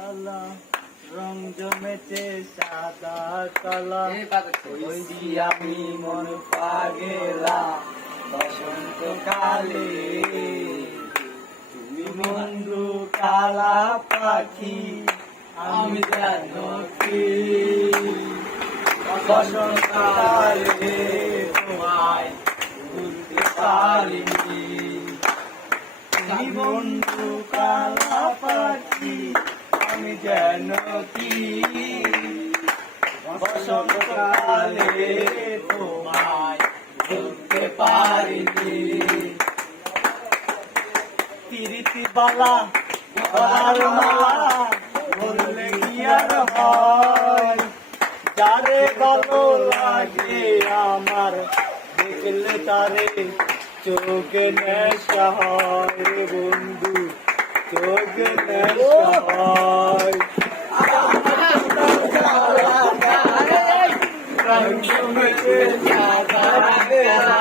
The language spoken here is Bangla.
কালা রং জমেছে সাদা কালা হইছি আমি মন পাগেলা বসন্ত কালে তুমি বন্ধু কালা পাখি আমি জানো কি বসন্ত কালে তোমায় ভুলতে পারিনি তুমি বন্ধু কালা পাখি আমি জানো কি বসন্ত কালে তোমায় ভুলতে পারিনি তিরিতি বালা গলার মালা বললে কি আর হয় যারে ভালো লাগে আমার দেখলে তারে চোখে নেশা হয় রে বন্ধু চোখে নেশা হয় রং জমেছে সাদা কালা